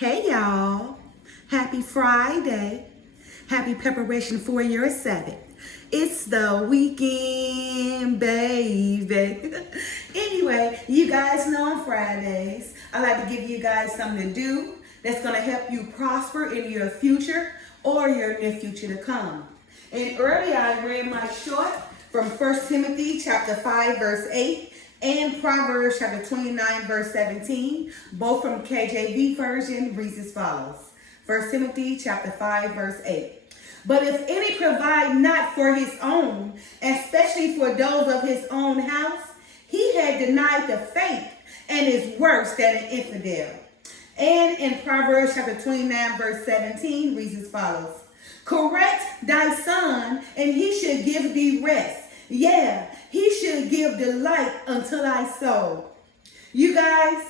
Hey y'all, happy Friday. Happy preparation for your Sabbath. It's the weekend, baby. Anyway, you guys know on Fridays, I like to give you guys something to do that's going to help you prosper in your future or your near future to come. And earlier I read my short from 1 Timothy chapter 5 verse 8 and Proverbs chapter 29 verse 17, both from KJV version, reads as follows. 1 Timothy chapter 5 verse 8. But if any provide not for his own, especially for those of his own house, he had denied the faith and is worse than an infidel. And in Proverbs chapter 29 verse 17 reads as follows. Correct thy son, and he should give thee rest. Yeah, he should give delight unto thy soul. You guys,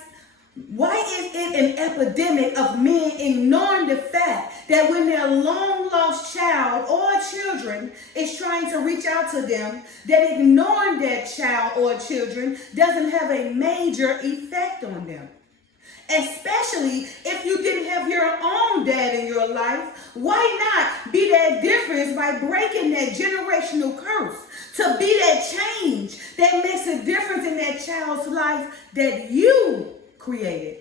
why is it an epidemic of men ignoring the fact that when their long lost child or children is trying to reach out to them, that ignoring that child or children doesn't have a major effect on them? Especially if you didn't have your own dad in your life, why not be that difference by breaking that generational curse? To be that change that makes a difference in that child's life that you created.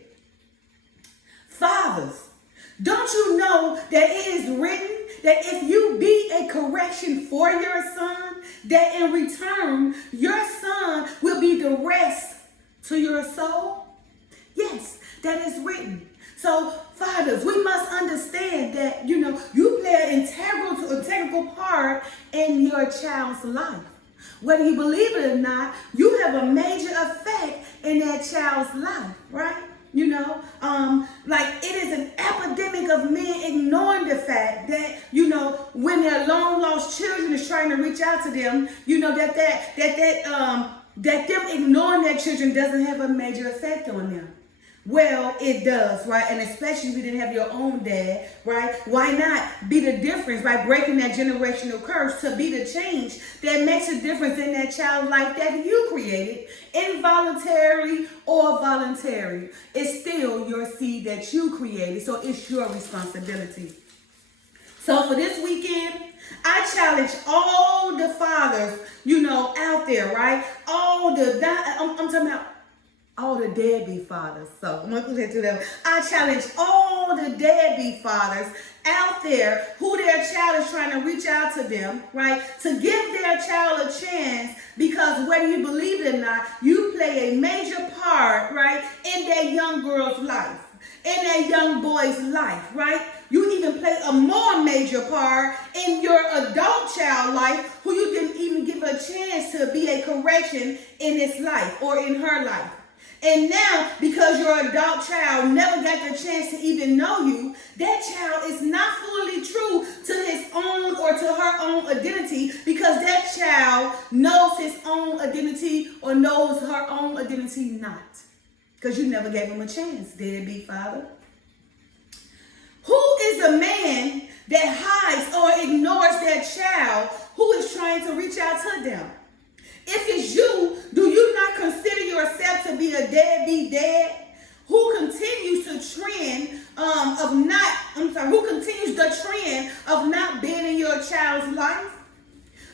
Fathers, don't you know that it is written that if you be a correction for your son, that in return your son will be the rest to your soul? Yes, that is written. So, fathers, we must understand that, you play an integral part in your child's life. Whether you believe it or not, you have a major effect in that child's life, right? Like it is an epidemic of men ignoring the fact that, when their long lost children is trying to reach out to them, that them ignoring their children doesn't have a major effect on them. Well, it does, right? And especially if you didn't have your own dad, right? Why not be the difference by breaking that generational curse to be the change that makes a difference in that child's life that you created, involuntarily or voluntary? It's still your seed that you created, so it's your responsibility. So for this weekend, I challenge all the fathers, out there, right? I'm talking about all the deadbeat fathers. So I'm going to say to them, I challenge all the deadbeat fathers out there who their child is trying to reach out to them, right? To give their child a chance, because whether you believe it or not, you play a major part, right, in that young girl's life, in that young boy's life, right? You even play a more major part in your adult child life who you didn't even give a chance to be a correction in his life or in her life. And now, because your adult child never got the chance to even know you, that child is not fully true to his own or to her own identity, because that child knows his own identity or knows her own identity not. Because you never gave him a chance, deadbeat father. Who is the man that hides or ignores that child who is trying to reach out to them? If it's you, do you not consider yourself to be a deadbeat dad who continues the trend of not being in your child's life?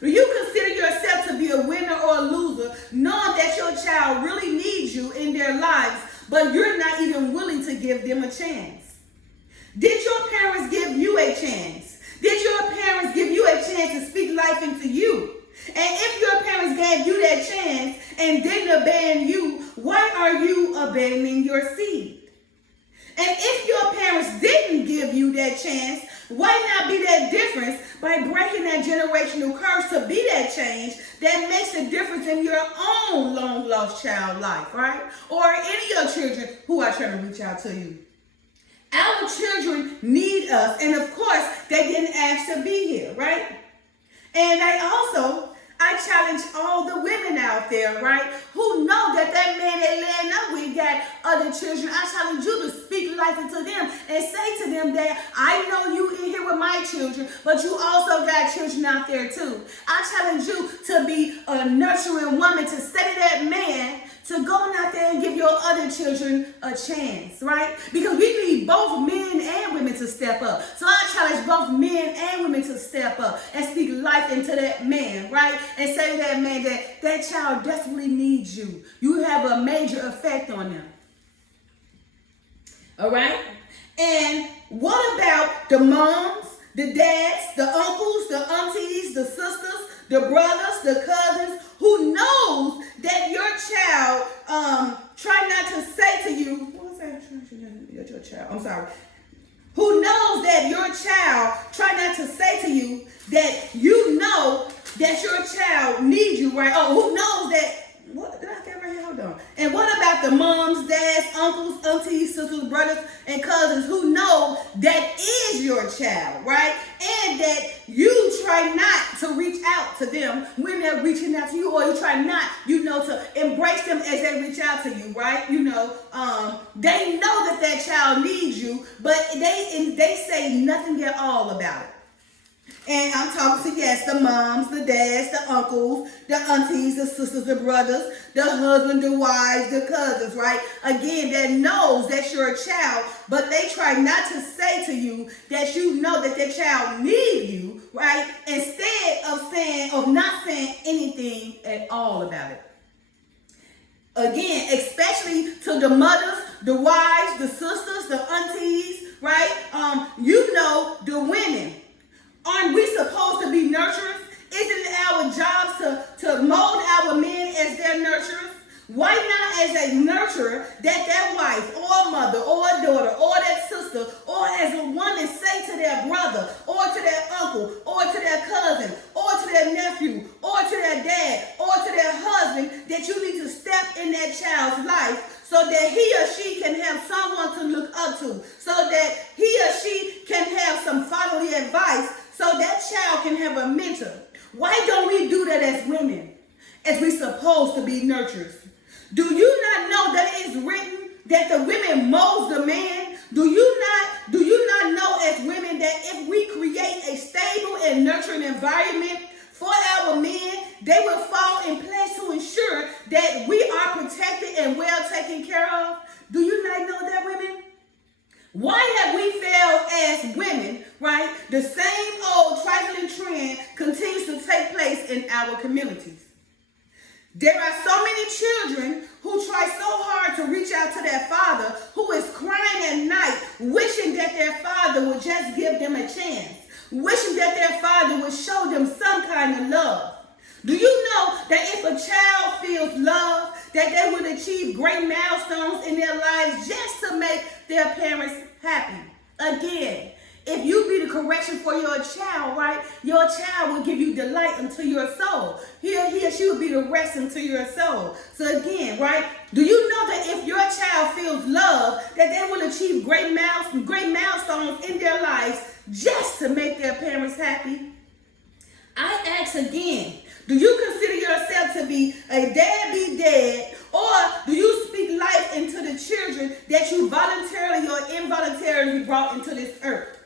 Do you consider yourself to be a winner or a loser, knowing that your child really needs you in their lives, but you're not even willing to give them a chance? Did your parents give you a chance? Did your parents give you a chance to speak life into you? And if your parents gave you that chance and didn't abandon you, why are you abandoning your seed? And if your parents didn't give you that chance, why not be that difference by breaking that generational curse to be that change that makes a difference in your own long lost child life, right? Or any of your children who are trying to reach out to you. Our children need us, and of course, they didn't ask to be here, right? And I challenge all the women out there, right, who know that man they laying up with got other children. I challenge you to speak life into them and say to them that I know you in here with my children, but you also got children out there too. I challenge you to be a nurturing woman, to say to that man, to going out there and give your other children a chance, right? Because we need both men and women to step up. So I challenge both men and women to step up and speak life into that man, right? And say to that man that that child desperately needs you. You have a major effect on them. All right? And what about the moms, the dads, the uncles, the aunties, the sisters, the brothers, the cousins, who knows that your child try not to say to you, what was that? Your child, I'm sorry. Who knows that your child try not to say to you that you know that your child needs you, right? Oh, who knows that, what did I get right here? Hold on. And what about the moms, dads, uncles, aunties, sisters, brothers, and cousins who know that is your child, right? And that you try not to reach out to them when they're reaching out to you, or you try not, to embrace them as they reach out to you, right? They know that that child needs you, but they say nothing at all about it. And I'm talking to, yes, the moms, the dads, the uncles, the aunties, the sisters, the brothers, the husband, the wives, the cousins, right? Again, that knows that you're a child, but they try not to say to you that you know that their child needs you, right? Instead of not saying anything at all about it. Again, especially to the mothers, the wives, the sisters, the aunties, right? The women. Aren't we supposed to be nurturers? Isn't it our job to mold our men as their nurturers? Why not as a nurturer that wife or mother or daughter or that sister or as a woman say to their brother or to their uncle or to their cousin or to their nephew or to their dad or to their husband that you need to step in that child's life so that he or she can have someone to look up to, so that he or she can have some fatherly advice, so that child can have a mentor. Why don't we do that as women, as we're supposed to be nurturers? Do you not know that it's written that the women mold the man? Do you not know as women that if we create a stable and nurturing environment for our men, they will fall in place to ensure that we are protected and well taken care of? Do you not know that, women? Why have we failed as women, right? The same old trifling trend continues to take place in our communities. There are so many children who try so hard to reach out to their father, who is crying at night, wishing that their father would just give them a chance, wishing that their father would show them some kind of love. Do you know that if a child feels love, that they will achieve great milestones in their lives just to make their parents happy? Again, if you be the correction for your child, right, your child will give you delight unto your soul. He or she will be the rest unto your soul. So again, right, do you know that if your child feels love, that they will achieve great milestones in their lives just to make their parents happy? I ask again, do you consider yourself to be a deadbeat dad, or do you speak life into the children that you voluntarily or involuntarily brought into this earth?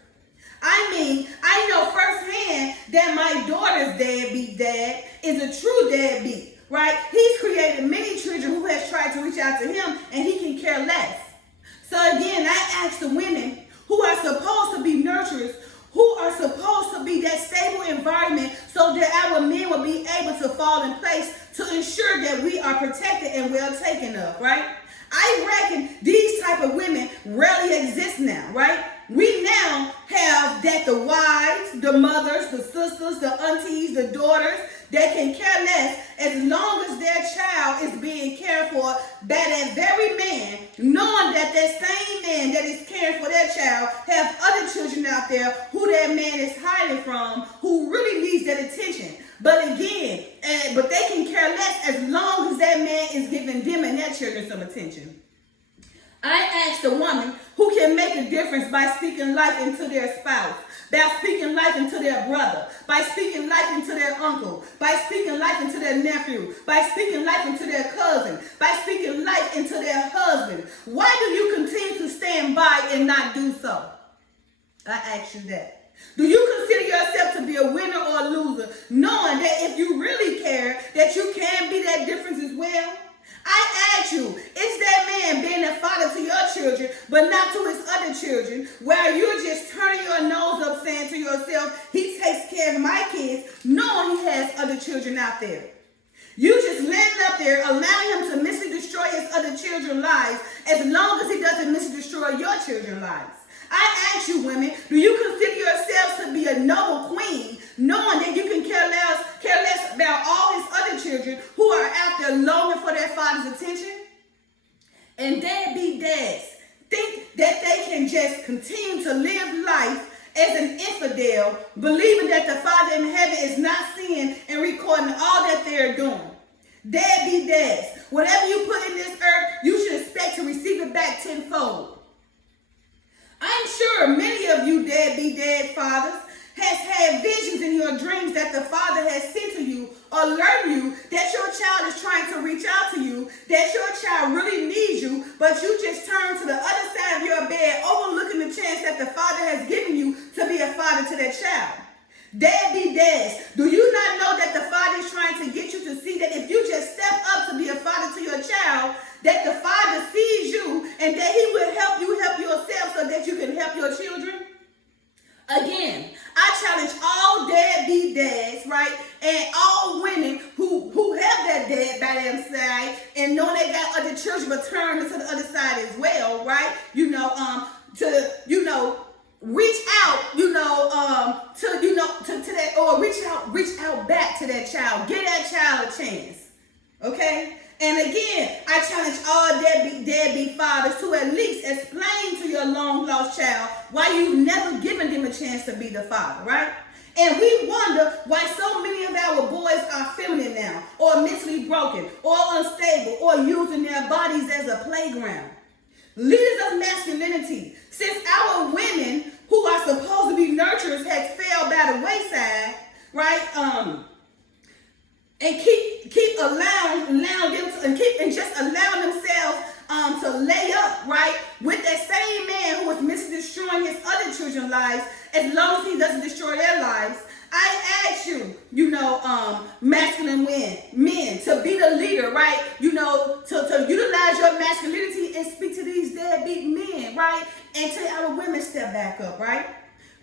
I know firsthand that my daughter's deadbeat dad is a true deadbeat, right? He's created many children who has tried to reach out to him, and he can care less. So again, I ask the women who are supposed to be nurturers, who are supposed to be that stable environment so that our men will be able to fall in place to ensure that we are protected and well taken of, right? I reckon these type of women rarely exist now, right? We now have that the wives, the mothers, the sisters, the aunties, the daughters, that can care less as long as their child is being cared for by that very man, knowing that that same man that is caring for their child have other children out there who that man is hiding from, who really needs that attention. But again, but they can care less as long as that man is giving them and their children some attention. I asked a woman who can make a difference by speaking life into their spouse, by speaking life into their brother, by speaking life into their uncle, by speaking life into their nephew, by speaking life into their cousin, by speaking life into their husband. Why do you continue to stand by and not do so? I ask you that. Do you consider yourself to be a winner or a loser, knowing that if you really care, that you can be that difference as well? I ask you, is that man being a father to your children, but not to his other children, where you're just turning your nose up saying to yourself, he takes care of my kids, knowing he has other children out there? You just landing up there, allowing him to mentally destroy his other children's lives, as long as he doesn't mentally destroy your children's lives. I ask you, women, do you consider yourselves to be a noble queen, knowing that you can care less about all his other children who are out there longing for their father's attention? And deadbeat dads think that they can just continue to live life as an infidel, believing that the Father in heaven is not seeing and recording all that they're doing. Deadbeat dads, whatever you put in this earth, you should expect to receive it back tenfold. I'm sure many of you deadbeat dad fathers has had visions in your dreams that the Father has sent to you, alert you that your child is trying to reach out to you, that your child really needs you, but you just turn to the other side of your bed, overlooking the chance that the Father has given you to be a father to that child. Deadbeat dads, do you not know that the Father is trying to get you to see that if you just step up to be a father to your child, that the Father sees you and that he will help you help yourself so that you can help your children? Again, I challenge all deadbeat dads, right, and all women who have that dad by their side and know they got other children but turn to the other side as well, right? Reach out, to that, or reach out back to that child. Give that child a chance, okay? And again, I challenge all deadbeat fathers to at least explain to your long-lost child why you've never given them a chance to be the father, right? And we wonder why so many of our boys are feminine now, or mentally broken, or unstable, or using their bodies as a playground. Leaders of masculinity, since our women who are supposed to be nurturers has fell by the wayside, right? And keep allowing them to, and just allowing themselves to lay up, right, with that same man who is destroying his other children's lives, as long as he doesn't destroy their lives. I ask you, masculine men to be the leader, right? To utilize your masculinity and speak to these deadbeat men, right? And tell our women step back up, right?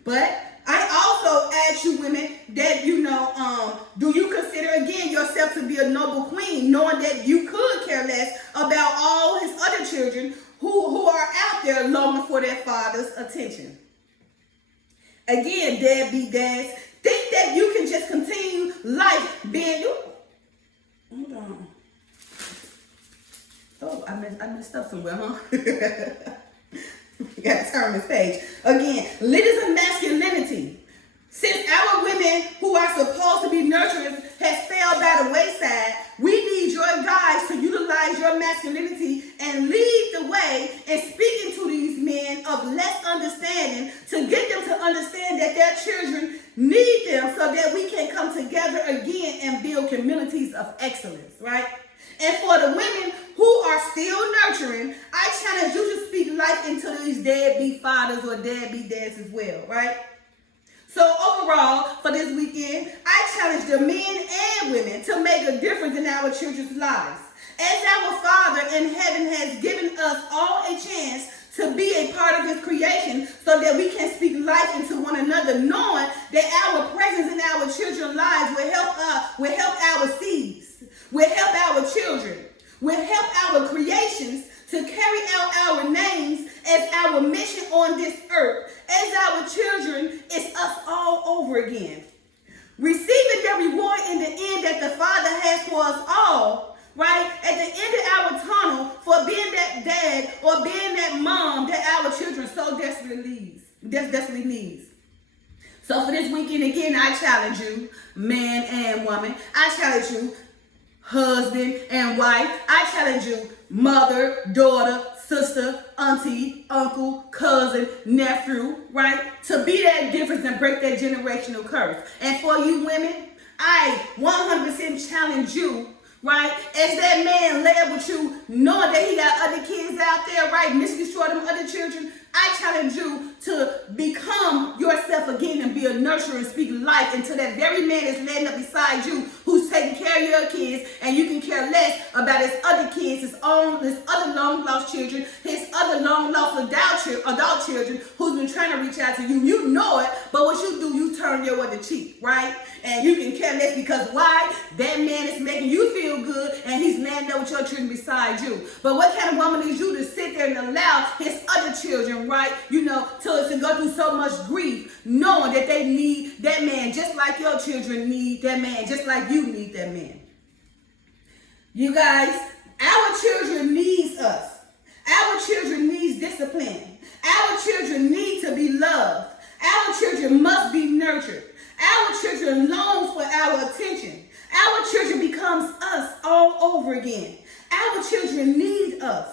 But I also ask you women that, do you consider again yourself to be a noble queen, knowing that you could care less about all his other children who are out there longing for their father's attention? Again, deadbeat dads, think that you can just continue life being you. Hold on. Oh, I messed up somewhere, huh? Got to turn this page. Again, leaders of masculinity. Since our women who are supposed to be nurturers has failed by the wayside, we need your guys to utilize your masculinity and lead the way in speaking to these men of less understanding to get them to understand that their children need them so that we can come together again and build communities of excellence, right? And for the women who are still nurturing, I challenge you to speak life into these deadbeat fathers or deadbeat dads as well, right? So overall, for this weekend, I challenge the men and women to make a difference in our children's lives. As our Father in heaven has given us all a chance to be a part of his creation so that we can speak life into one another, knowing that our presence in our children's lives will help our seeds, will help our children, will help our creations to carry out our names as our mission on this earth. As our children, it's us all over again. Receiving the reward in the end that the Father has for us all, right? At the end of our tunnel for being that dad or being that mom that our children so desperately needs. So for this weekend, again, I challenge you, man and woman. I challenge you, husband and wife. I challenge you, mother, daughter, sister, auntie, uncle, cousin, nephew, right? To be that difference and break that generational curse. And for you women, I 100% challenge you, right? As that man led with you, knowing that he got other kids out there, right? Misdestroy them other children. I challenge you to become yourself again and be a nurturer and speak life into that very man that's laying up beside you, who who's taking care of your kids, and you can care less about his other kids, his other long lost children, his other long lost adult children who's been trying to reach out to you. You know it, but what you do, you turn your other cheek, right? And you can care less because why? That man is making you feel good, and he's landing up with your children beside you. But what kind of woman is you to sit there and allow his other children, right, to go through so much grief, knowing that they need that man just like your children need that man, just like you need that man? You guys, our children needs us. Our children needs discipline. Our children need to be loved. Our children must be nurtured. Our children longs for our attention. Our children becomes us all over again. Our children need us.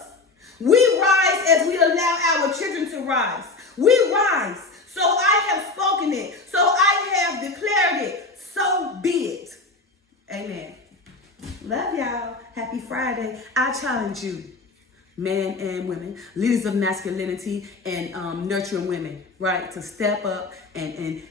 We rise as we allow our children to rise. We rise. So I have spoken it. So I have declared it. So be it. Amen. Love y'all. Happy Friday. I challenge you, men and women, leaders of masculinity and nurturing women, right, to step up and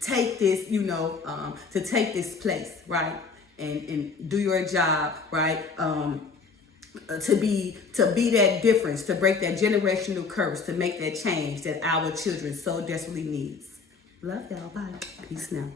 take this, to take this place, right, and do your job, right, to be that difference, to break that generational curse, to make that change that our children so desperately needs. Love y'all. Bye. Peace now.